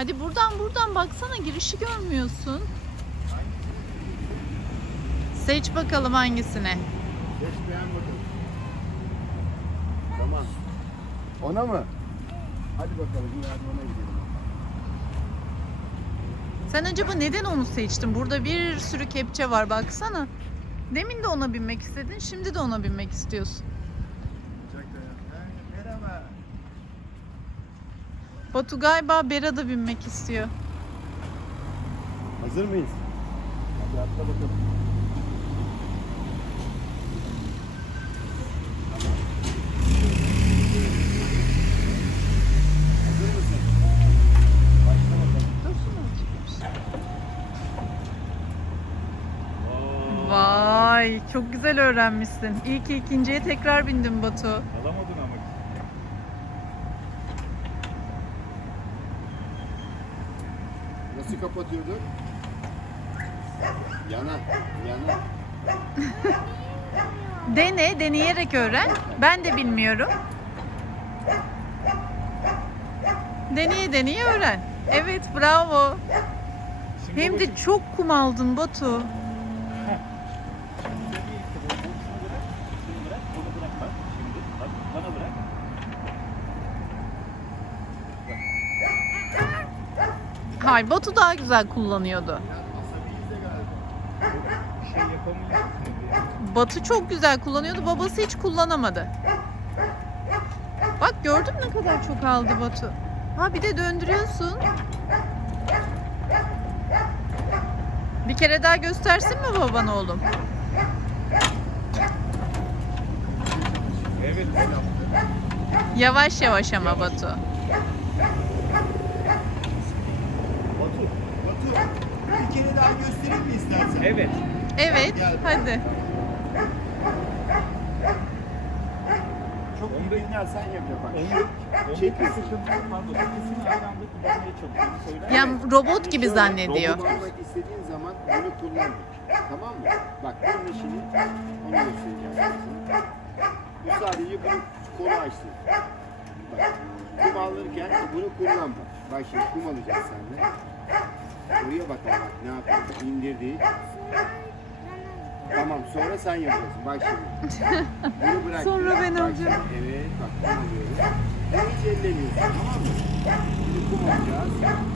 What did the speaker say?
Hadi buradan buradan baksana girişi görmüyorsun. Seç bakalım hangisine. Geç beğen bakalım. Tamam. Ona mı? Hadi bakalım. Hadi ona gidelim. Sen acaba neden onu seçtin? Burada bir sürü kepçe var baksana. Demin de ona binmek istedin, şimdi de ona binmek istiyorsun. Çak da ya. Merhaba. Batu galiba Bera da binmek istiyor. Hazır mıyız? Hadi atla bakalım. Hazır mısın? Başla bakalım. Vay çok güzel öğrenmişsin. İyi ki ikinciye tekrar bindim Batu. Alamadın ama. Nasıl kapatıyorduk? Yana, yana. Dene, deneyerek öğren. Ben de bilmiyorum. Deneye deneye öğren. Evet bravo. Şimdi Hem de çok kum aldın Batu. şunu değil işte, bu- bu- şunu bırak, şunu bırak, bunu bırak bak. Şimdi bak, bana bırak. Hayır Batu daha güzel kullanıyordu. Şey. Batu çok güzel kullanıyordu. Babası hiç kullanamadı. Bak gördün mü ne kadar çok aldı Batu. Ha bir de döndürüyorsun. Bir kere daha göstersin mi baban oğlum? Evet. Yavaş yavaş ama Batu. Batu, Batu. Bir kere daha göstereyim mi istersen? Evet. Evet hadi. Çok iyi dinlersen yapıyor bak. Onu, Çek. ondaki sıkıntı pardon. İkisini aynı anda kullanmaya çalışıyorum. Söyler Ya misin? robot gibi zannediyor. Robot almak istediğin zaman bunu kullan. Tamam mı? Bak bunun işini onu göstereceğim. Bu sadece bunu kolu açtı. Bak kum alırken bunu kullan bak. Bak şimdi kum alacağız seninle. Buraya bak bak ne yapıyorsun? İndirdi. Tamam sonra sen yapacaksın. Bak şimdi. Bunu bırak. Sonra ben Bak alacağım. Evet bak kum alıyoruz. Bunu hiç ellemiyorsun tamam mı? Şimdi kum alacağız.